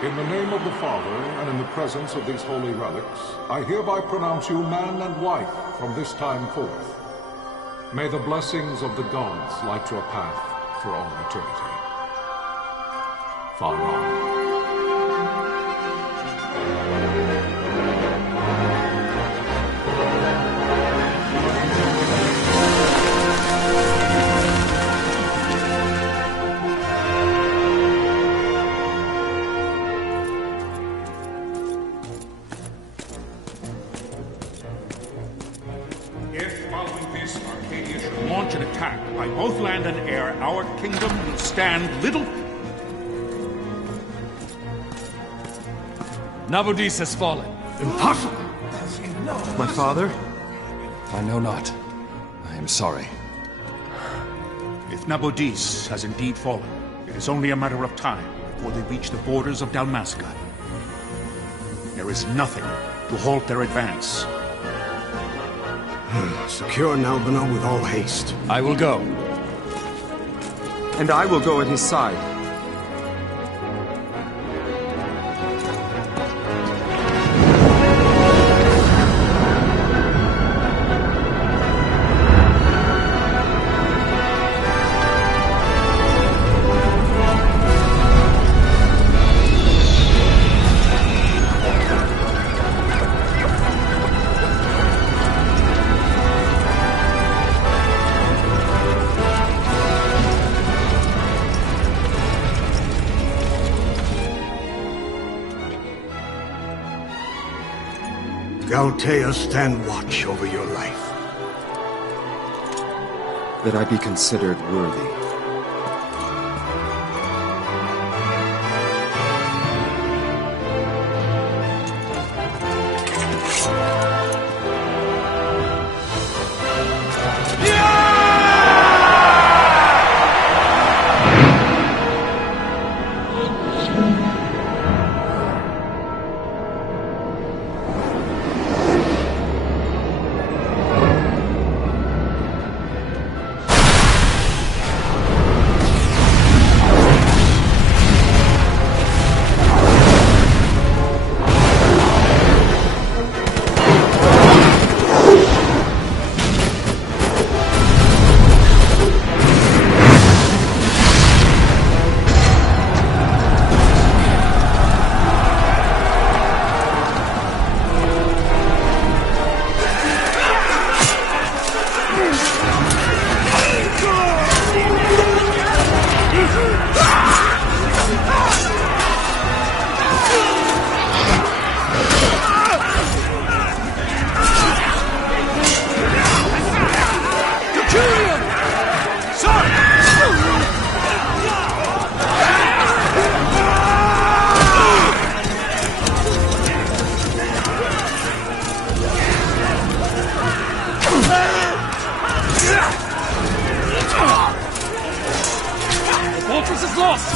In the name of the Father, and in the presence of these holy relics, I hereby pronounce you man and wife from this time forth. May the blessings of the gods light your path for all eternity. Far on. By both land and air, our kingdom will stand little... Nabudis has fallen. Impossible! My father? I know not. I am sorry. If Nabudis has indeed fallen, it is only a matter of time before they reach the borders of Dalmasca. There is nothing to halt their advance. Secure Nalbina with all haste. I will go. And I will go at his side. Galtea, stand watch over your life. That I be considered worthy.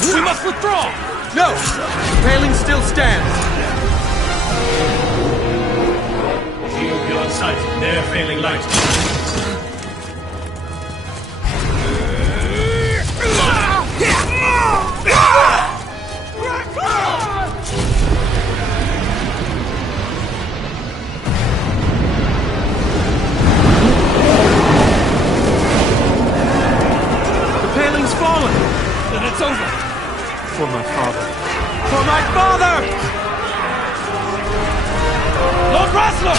We must withdraw! No! The paling still stands! Shield beyond sight. Their failing light. The paling's fallen! Then it's over! For my father. For my father! Lord Rasler!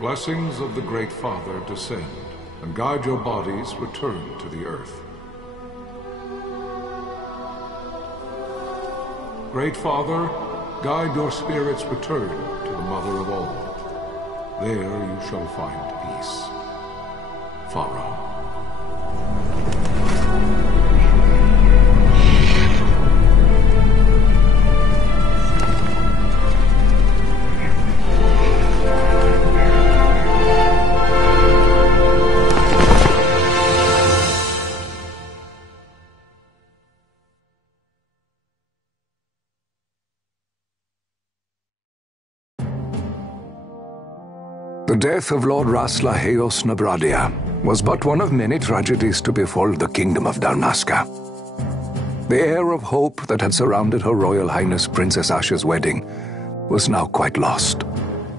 blessings of the Great Father descend, and guide your bodies return to the earth. Great Father, guide your spirits return to the Mother of all. There you shall find peace. Pharaoh. The death of Lord Rasla Heos Nabradia was but one of many tragedies to befall the kingdom of Dalmasca. The air of hope that had surrounded Her Royal Highness Princess Asha's wedding was now quite lost.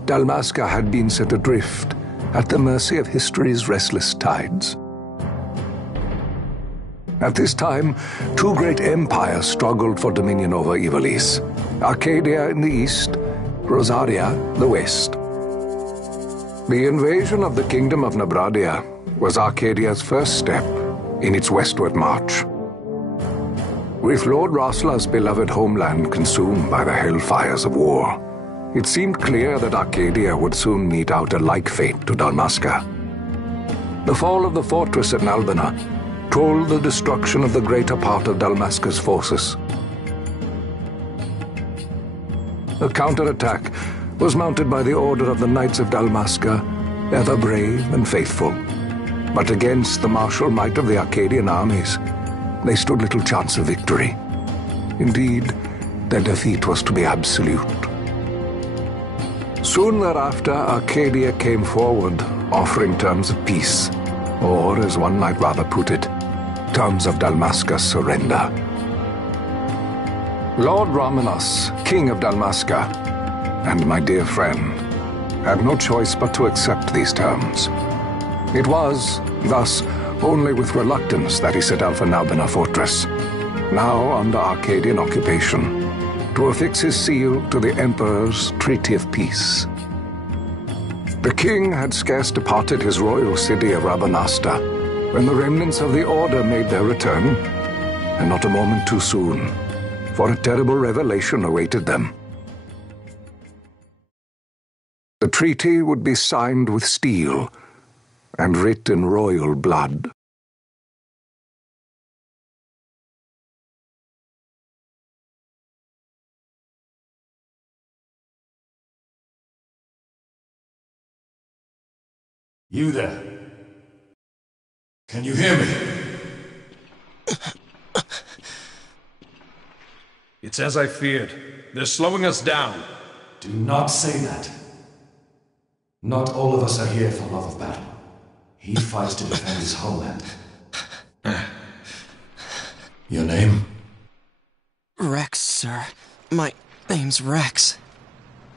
Dalmasca had been set adrift at the mercy of history's restless tides. At this time, two great empires struggled for dominion over Ivalice: Arcadia in the east, Rosaria the west. The invasion of the Kingdom of Nabradia was Arcadia's first step in its westward march. With Lord Rasla's beloved homeland consumed by the hellfires of war, it seemed clear that Arcadia would soon mete out a like fate to Dalmasca. The fall of the fortress at Nalbina told the destruction of the greater part of Dalmasca's forces. A counterattack was mounted by the order of the Knights of Dalmasca, ever brave and faithful. But against the martial might of the Arcadian armies, they stood little chance of victory. Indeed, their defeat was to be absolute. Soon thereafter, Arcadia came forward, offering terms of peace, or, as one might rather put it, terms of Dalmasca's surrender. Lord Ramenas, King of Dalmasca, and my dear friend, had no choice but to accept these terms. It was, thus, only with reluctance that he set out for Nalbina Fortress, now under Arcadian occupation, to affix his seal to the Emperor's Treaty of Peace. The king had scarce departed his royal city of Rabanasta when the remnants of the Order made their return, and not a moment too soon, for a terrible revelation awaited them. The treaty would be signed with steel and writ in royal blood. You there? Can you hear me? It's as I feared. They're slowing us down. Do not say that. Not all of us are here for love of battle. He fights to defend his homeland. Your name? Rex, sir. My name's Rex.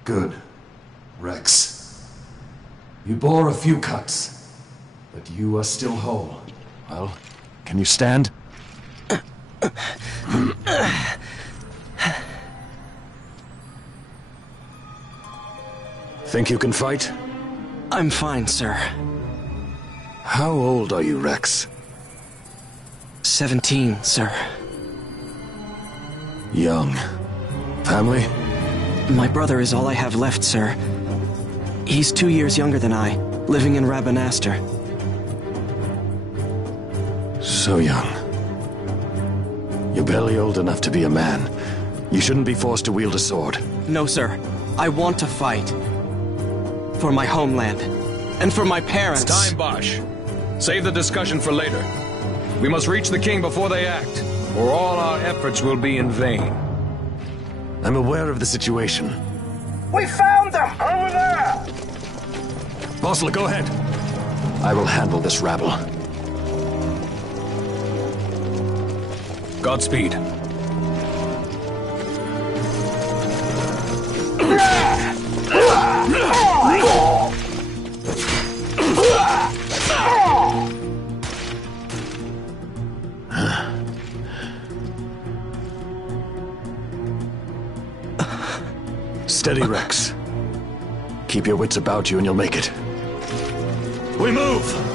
Good. Rex. You bore a few cuts, but you are still whole. Well, can you stand? Think you can fight? I'm fine, sir. How old are you, Rex? 17, sir. Young. Family? My brother is all I have left, sir. He's 2 years younger than I, living in Rabanastre. So young. You're barely old enough to be a man. You shouldn't be forced to wield a sword. No, sir. I want to fight. For my homeland. And for my parents. It's time, Bosch. Save the discussion for later. We must reach the king before they act, or all our efforts will be in vain. I'm aware of the situation. We found them! Over there! Bosler, go ahead. I will handle this rabble. Godspeed. Steady, Rex. Keep your wits about you and you'll make it. We move!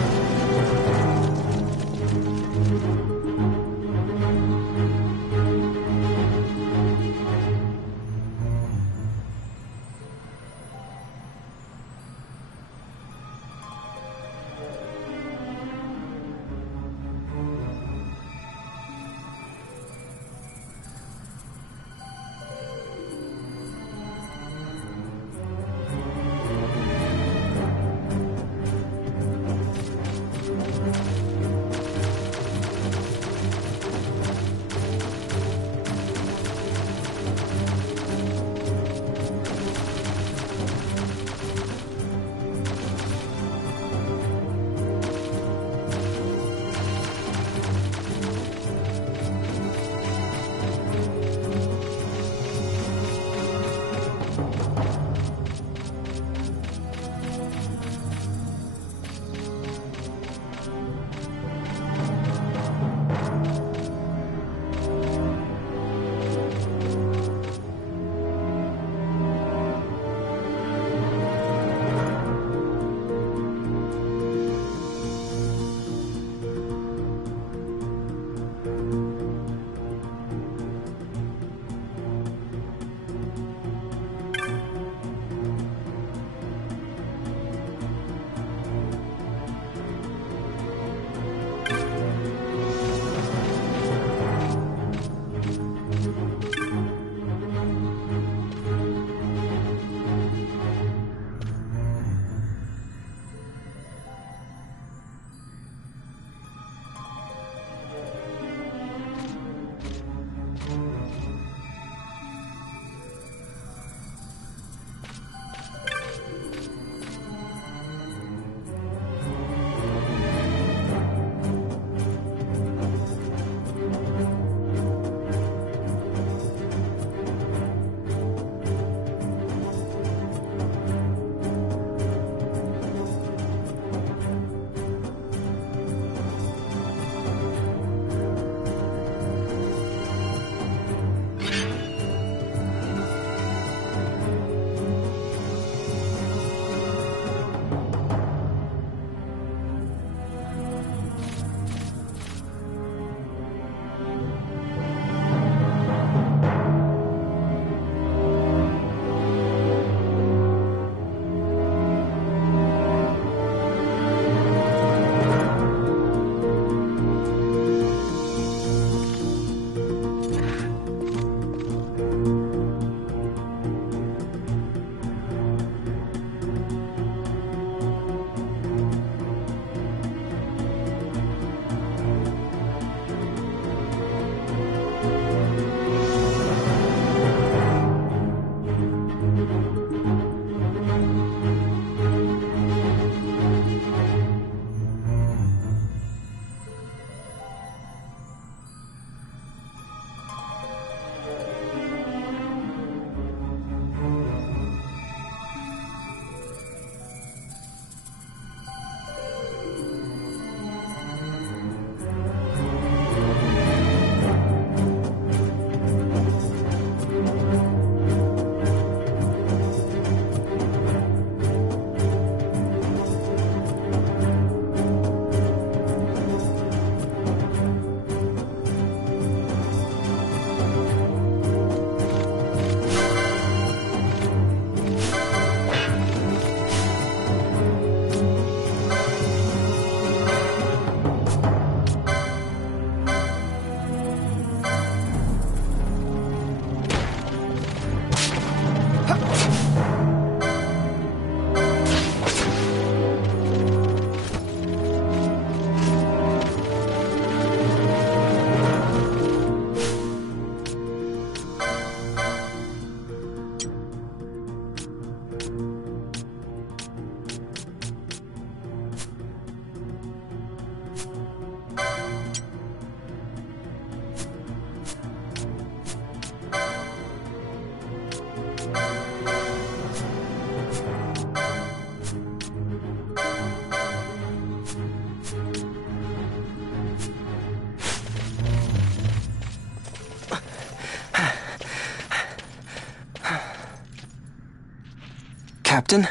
Captain?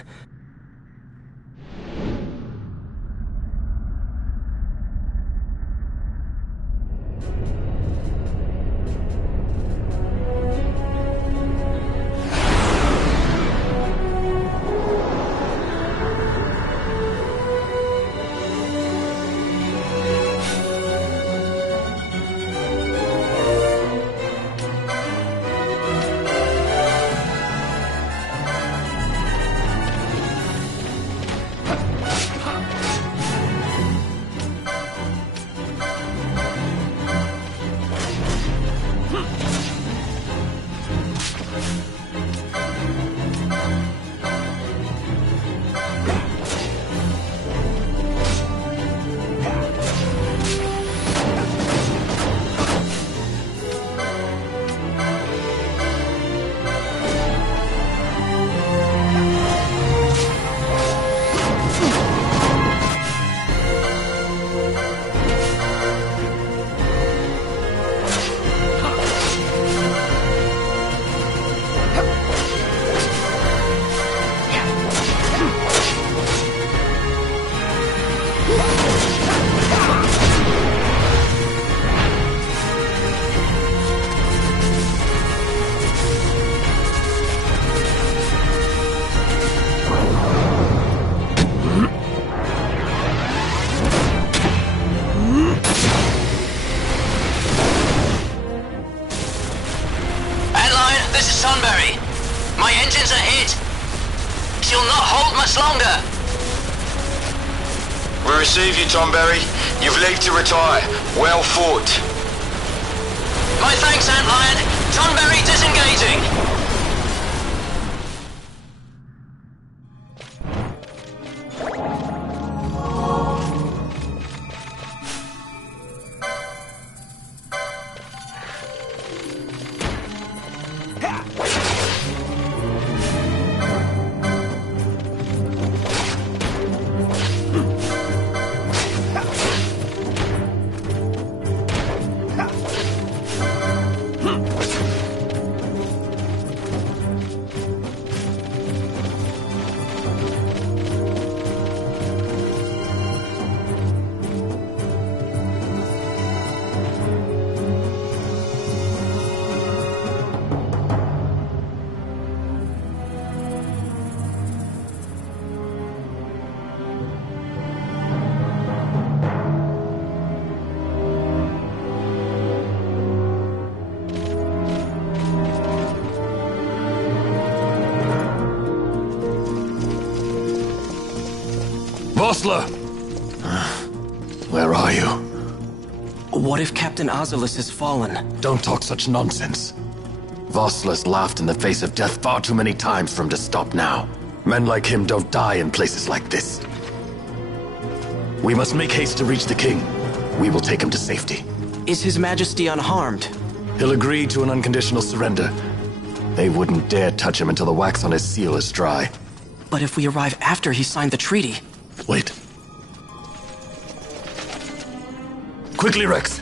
Sunbury! My engines are hit! She'll not hold much longer! We receive you, Tonberry. You've leave to retire. Well fought. My thanks, Antlion. Tonberry disengaging! Vossler! Where are you? What if Captain Azulis has fallen? Don't talk such nonsense. Vossler's laughed in the face of death far too many times for him to stop now. Men like him don't die in places like this. We must make haste to reach the king. We will take him to safety. Is His Majesty unharmed? He'll agree to an unconditional surrender. They wouldn't dare touch him until the wax on his seal is dry. But if we arrive after he signed the treaty... Wait. Quickly, Rex!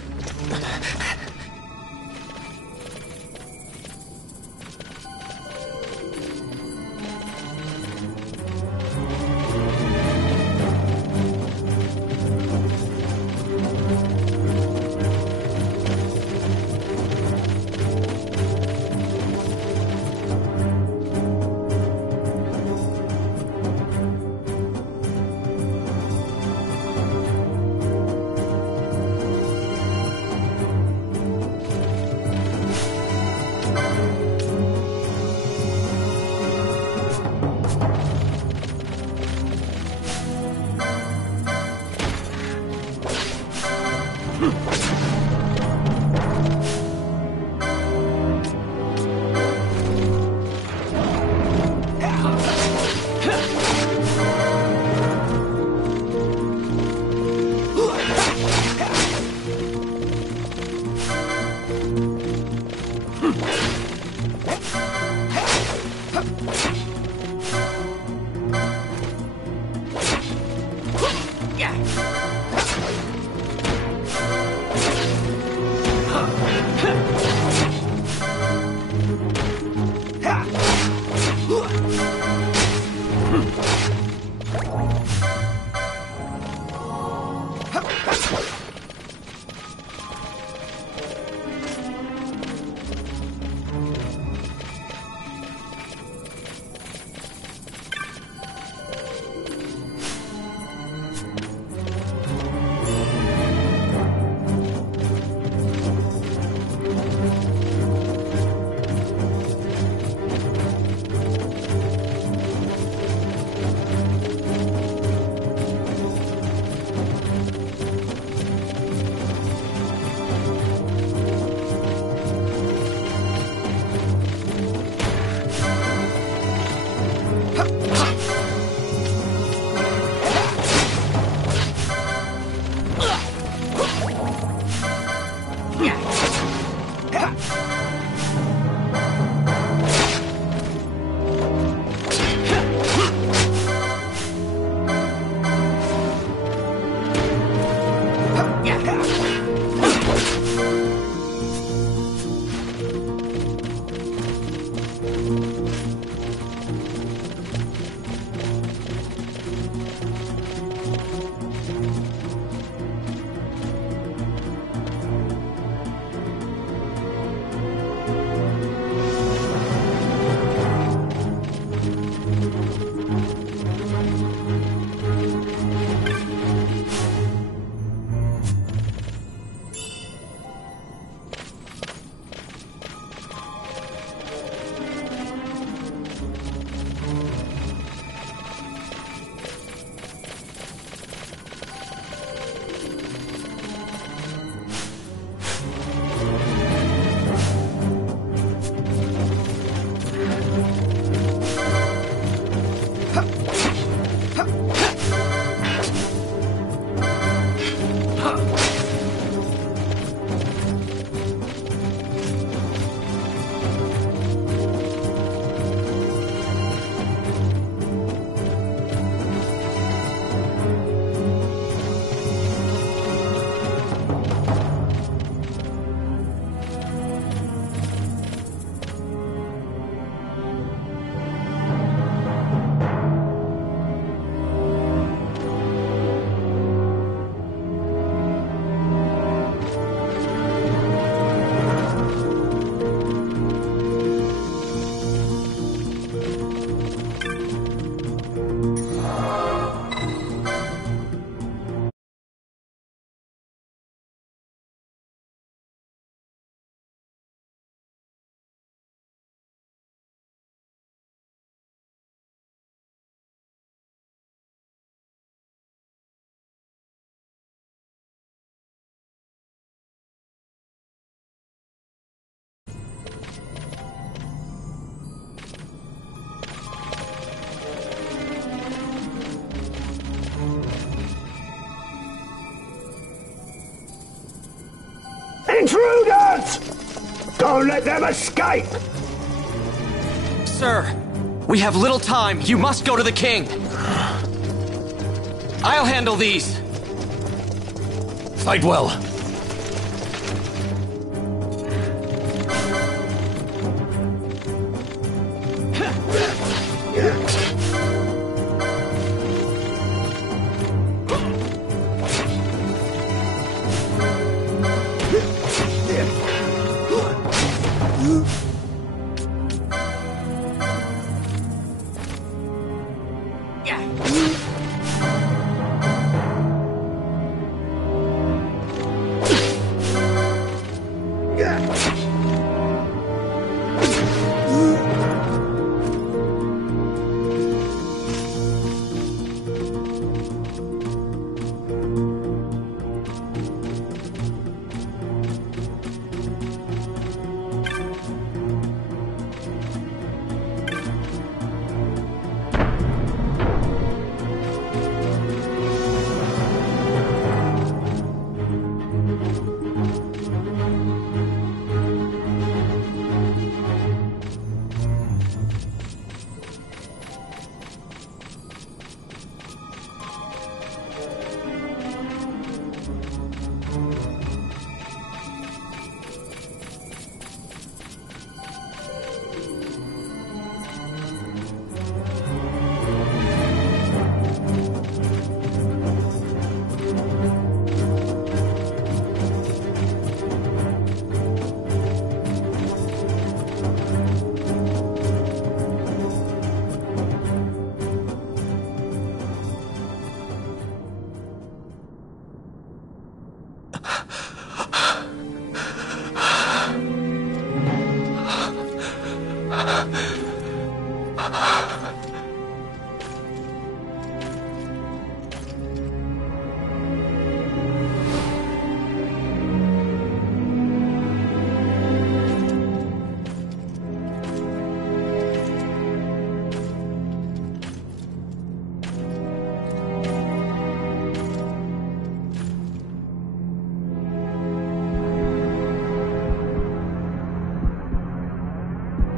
intruders! Don't let them escape! Sir, we have little time. You must go to the king. I'll handle these. Fight well.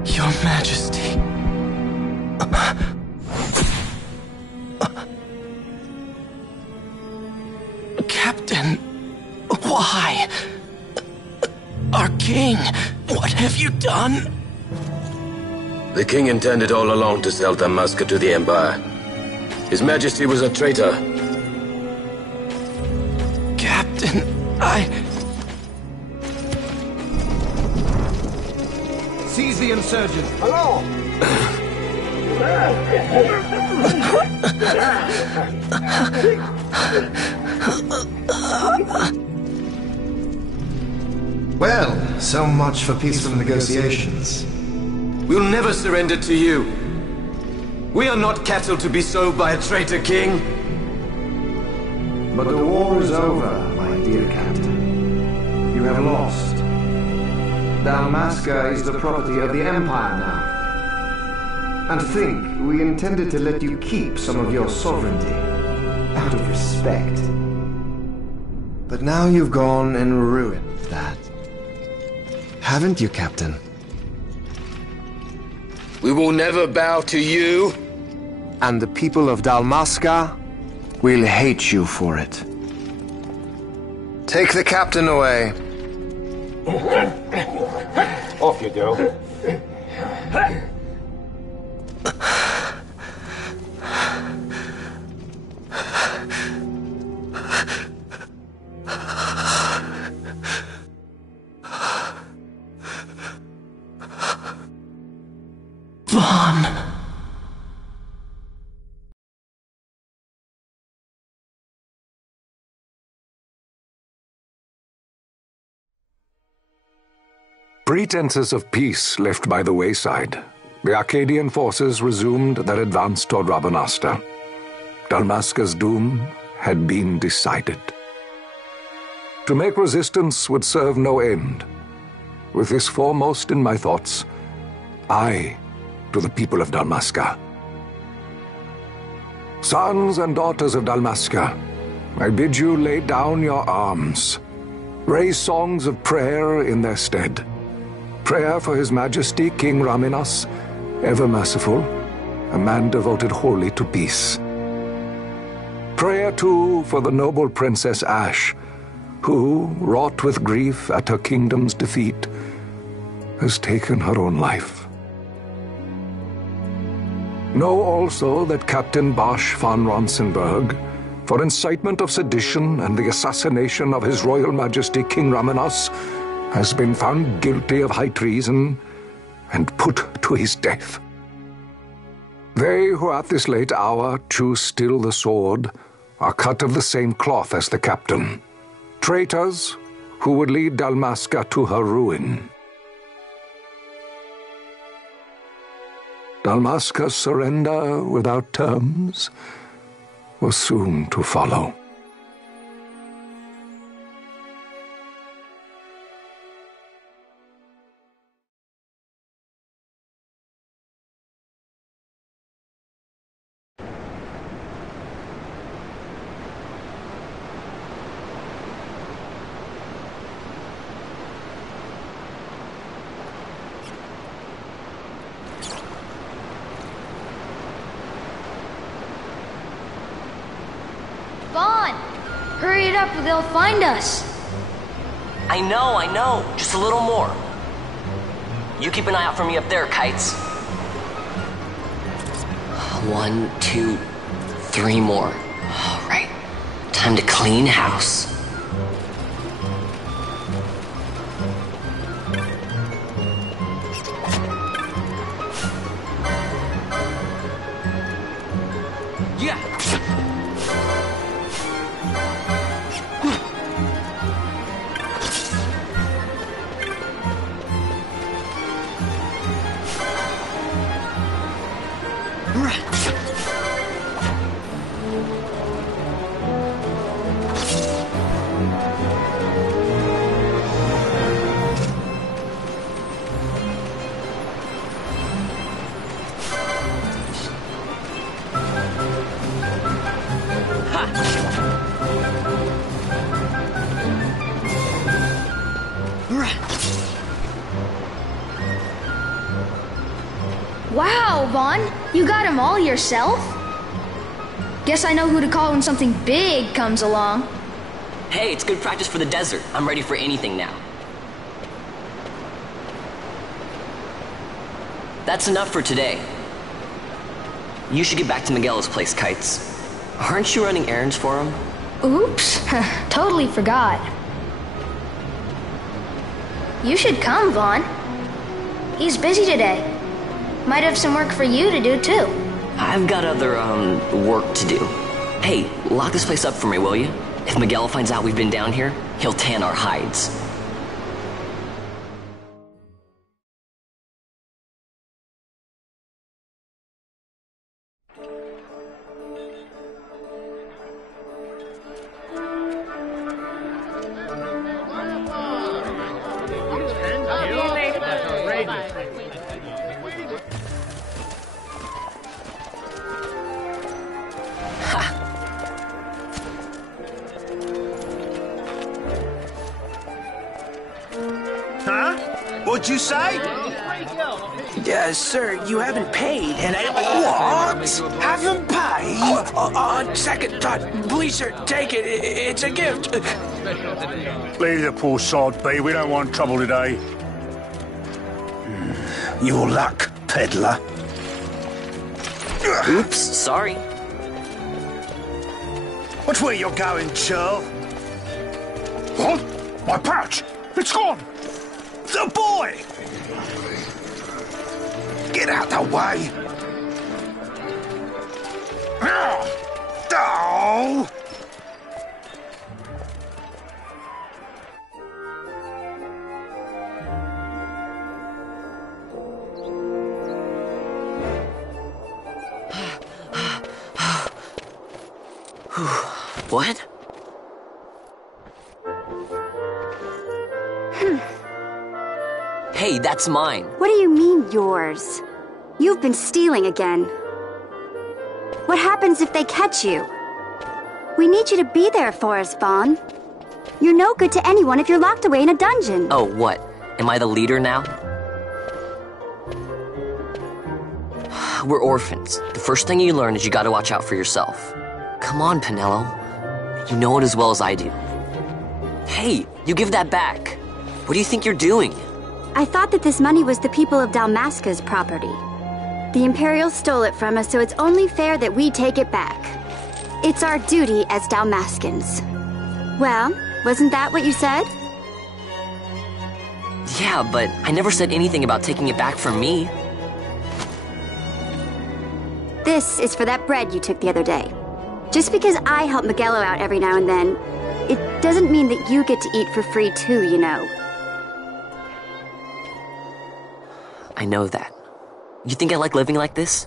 Your Majesty. Captain, why? Our king, what have you done? The king intended all along to sell Dalmasca to the Empire. His Majesty was a traitor. Captain, Seize the insurgents! Hello! Well, so much for peaceful negotiations. We'll never surrender to you. We are not cattle to be sold by a traitor king. But the war is over, my dear Captain. You have lost. Dalmasca is the property of the Empire now. And think, we intended to let you keep some of your sovereignty, out of respect. But now you've gone and ruined that. Haven't you, Captain? We will never bow to you. And the people of Dalmasca will hate you for it. Take the captain away. Off you go. Vaughn. Pretenses of peace left by the wayside, the Arcadian forces resumed their advance toward Rabanasta. Dalmasca's doom had been decided. To make resistance would serve no end. With this foremost in my thoughts, I to the people of Dalmasca. Sons and daughters of Dalmasca, I bid you lay down your arms. raise songs of prayer in their stead. Prayer for His Majesty King Raminas, ever merciful, a man devoted wholly to peace. Prayer, too, for the noble Princess Ash, who, wrought with grief at her kingdom's defeat, has taken her own life. Know also that Captain Bosch von Ronsenberg, for incitement of sedition and the assassination of His Royal Majesty King Raminas, has been found guilty of high treason and put to his death. They who at this late hour choose still the sword are cut of the same cloth as the captain. Traitors who would lead Dalmasca to her ruin. Dalmasca's surrender without terms was soon to follow. Hurry it up or they'll find us. I know. Just a little more. You keep an eye out for me up there, Kites. 1, 2, 3 more. All right. Time to clean house. Yeah. Wow, Vaughn, you got him all yourself? Guess I know who to call when something big comes along. Hey, it's good practice for the desert. I'm ready for anything now. That's enough for today. You should get back to Miguel's place, Kites. Aren't you running errands for him? Oops, totally forgot. You should come, Vaughn. He's busy today. Might have some work for you to do, too. I've got other, work to do. Hey, lock this place up for me, will you? If Miguel finds out we've been down here, he'll tan our hides. What'd you say? Sir, you haven't paid, and I... What? Haven't paid? On second thought, please, sir, take it. It's a gift. Leave the poor sod be. We don't want trouble today. Your luck, peddler. Oops, sorry. Watch where you're going, churl. What? My pouch! It's gone! The boy! Get out the way! Oh! What? Hey, that's mine. What do you mean, yours? You've been stealing again. What happens if they catch you? We need you to be there for us, Vaughn. You're no good to anyone if you're locked away in a dungeon. Oh, what? Am I the leader now? We're orphans. The first thing you learn is you gotta watch out for yourself. Come on, Penelo. You know it as well as I do. Hey, you give that back. What do you think you're doing? I thought that this money was the people of Dalmasca's property. The Imperials stole it from us, so it's only fair that we take it back. It's our duty as Dalmascans. Well, wasn't that what you said? Yeah, but I never said anything about taking it back from me. This is for that bread you took the other day. Just because I help Miguelo out every now and then, it doesn't mean that you get to eat for free too, you know. I know that. You think I like living like this?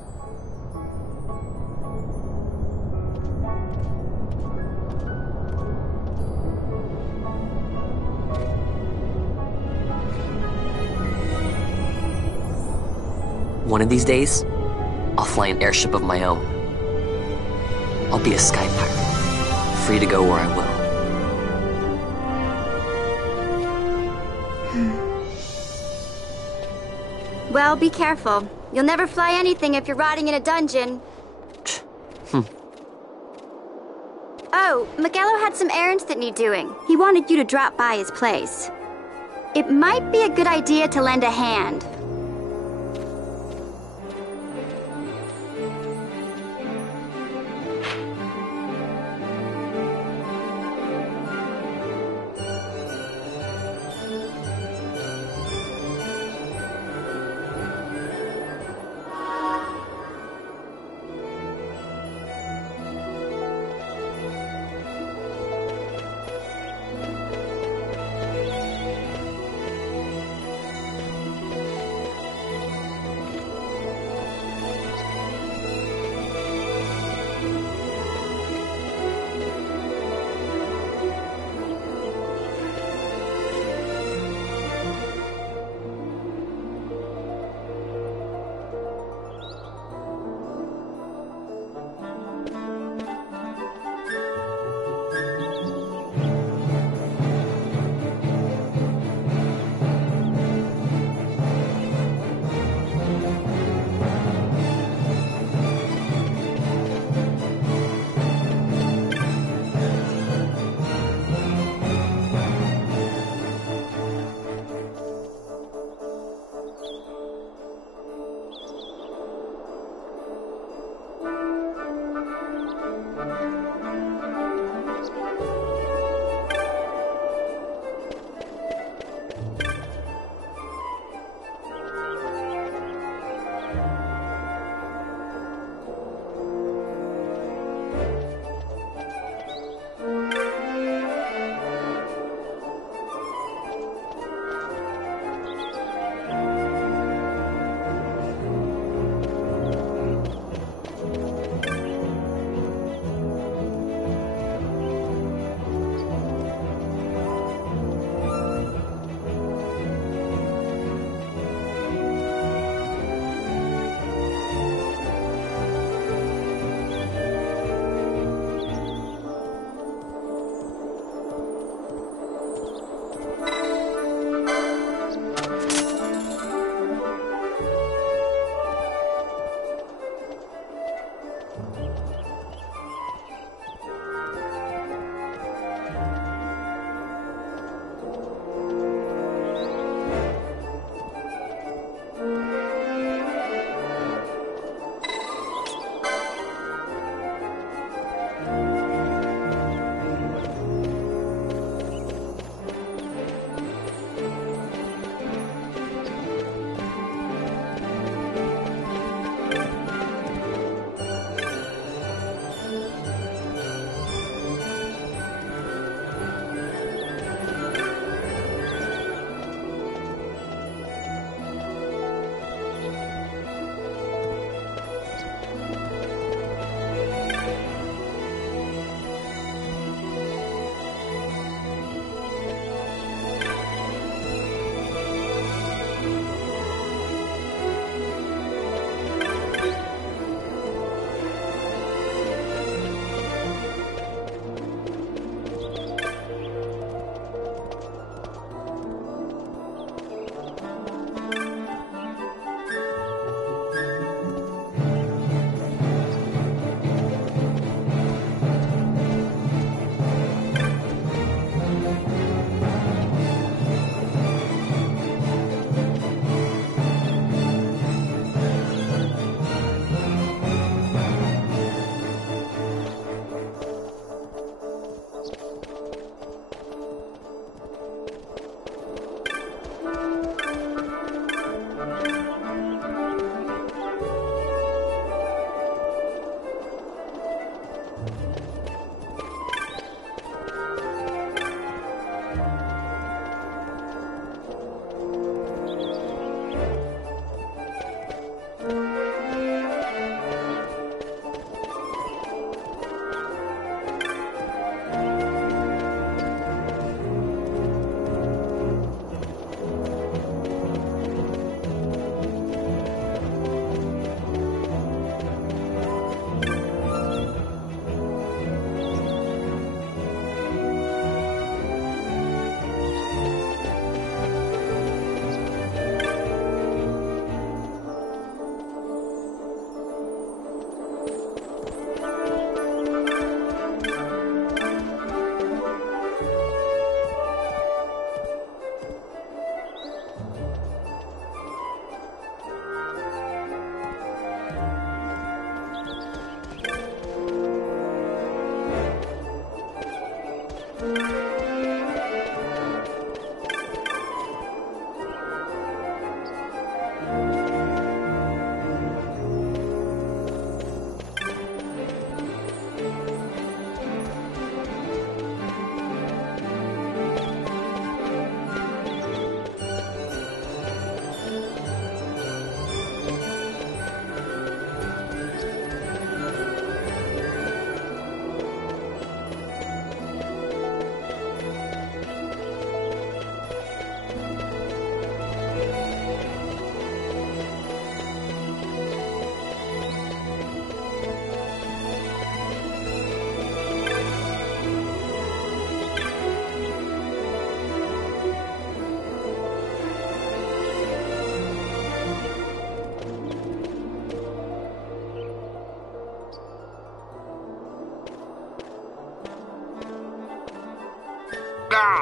One of these days, I'll fly an airship of my own. I'll be a sky pirate, free to go where I will. Well, be careful. You'll never fly anything if you're rotting in a dungeon. Oh, Miguelo had some errands that need doing. He wanted you to drop by his place. It might be a good idea to lend a hand.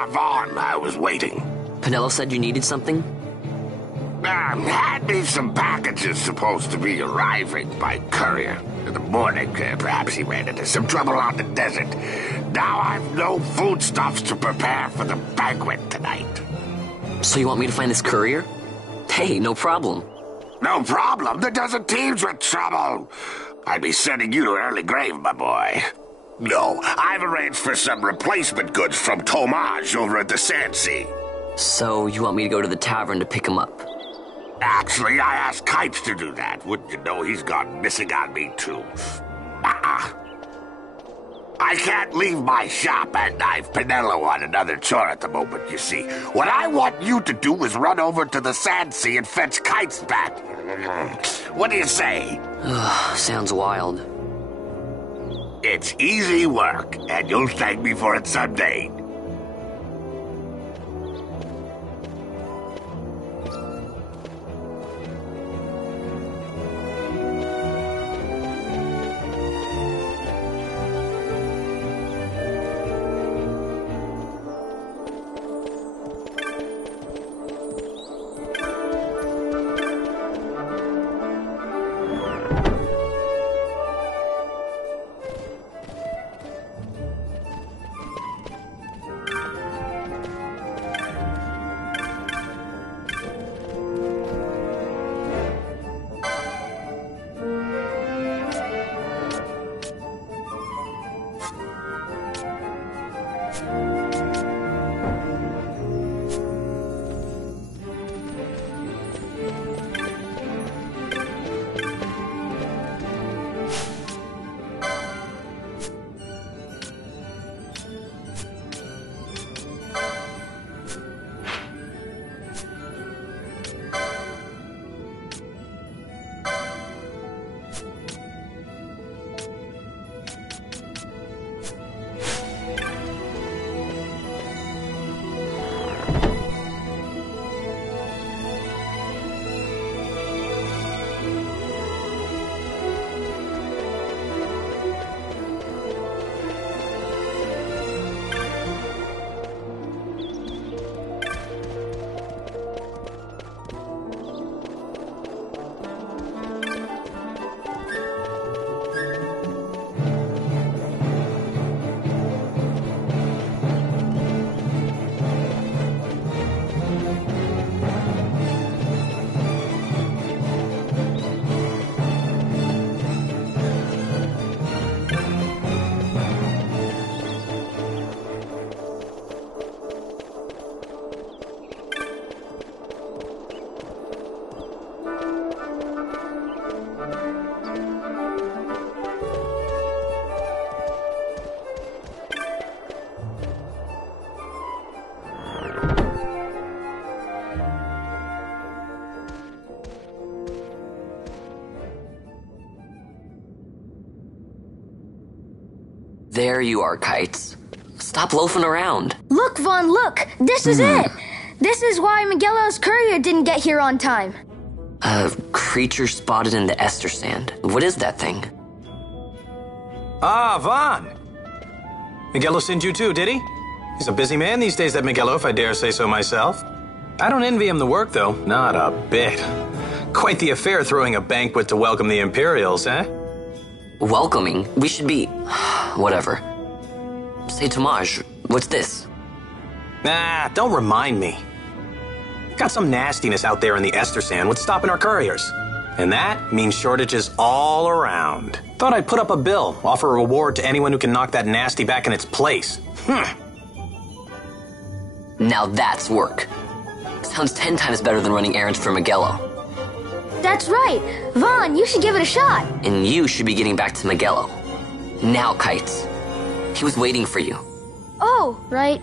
Vaughn, I was waiting. Pinello said you needed something? Had me some packages supposed to be arriving by courier. In the morning, perhaps he ran into some trouble on the desert. Now I've no foodstuffs to prepare for the banquet tonight. So you want me to find this courier? Hey, no problem. No problem. The desert teems with trouble. I'd be sending you to an early grave, my boy. No, I've arranged for some replacement goods from Tomage over at the Sand Sea. So you want me to go to the tavern to pick him up? Actually, I asked Kites to do that. Wouldn't you know he's gone missing on me, too? I can't leave my shop, and I've Pinello on another chore at the moment, you see. What I want you to do is run over to the Sand Sea and fetch Kites back. What do you say? Sounds wild. It's easy work, and you'll thank me for it someday. There you are, Kites. Stop loafing around. Look, Vaughn, look! This is it! This is why Miguelo's courier didn't get here on time. A creature spotted in the Ester Sand. What is that thing? Ah, Vaughn! Miguelo sent you too, did he? He's a busy man these days, that Miguelo, if I dare say so myself. I don't envy him the work, though. Not a bit. Quite the affair throwing a banquet to welcome the Imperials, eh? Welcoming? We should be... whatever. Say, Tomage, what's this? Nah, don't remind me. Got some nastiness out there in the Ester Sand. What's stopping our couriers? And that means shortages all around. Thought I'd put up a bill, offer a reward to anyone who can knock that nasty back in its place. Now that's work. Sounds 10 times better than running errands for Miguelo. That's right! Vaughn, you should give it a shot! And you should be getting back to Miguelo. Now, Kites. He was waiting for you. Oh, right.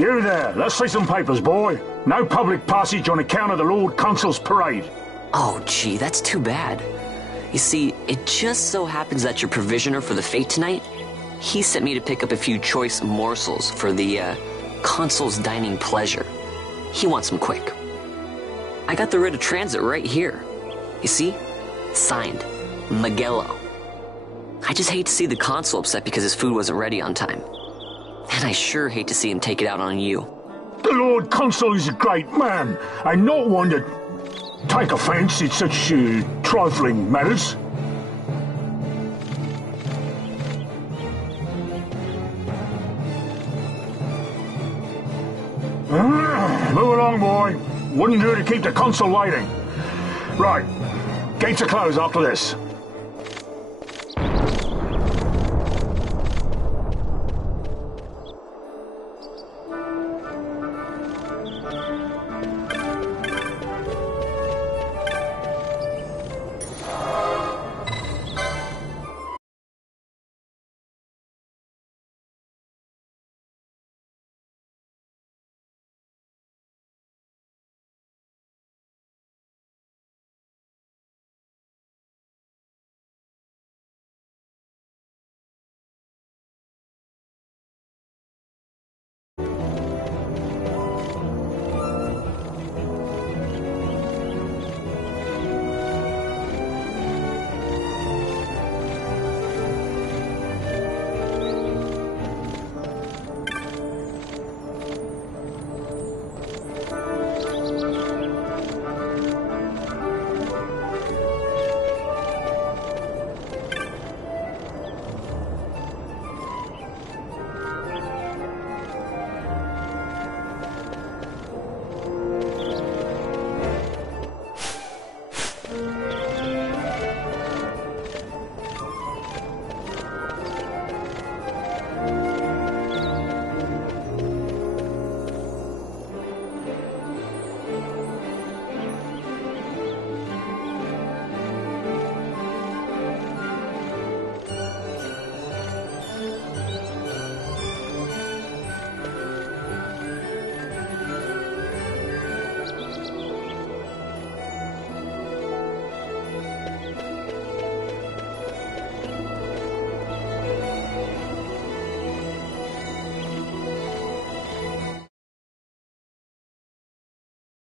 You there, let's see some papers, boy. No public passage on account of the Lord Consul's parade. Oh, gee, that's too bad. You see, it just so happens that your provisioner for the fete tonight, he sent me to pick up a few choice morsels for the, Consul's dining pleasure. He wants them quick. I got the writ of transit right here. You see? Signed, Magello. I just hate to see the Consul upset because his food wasn't ready on time. And I sure hate to see him take it out on you. The Lord Consul is a great man, and not one to take offence in such trifling matters. Move along, boy. Wouldn't do to keep the Consul waiting. Right. Gates are closed after this.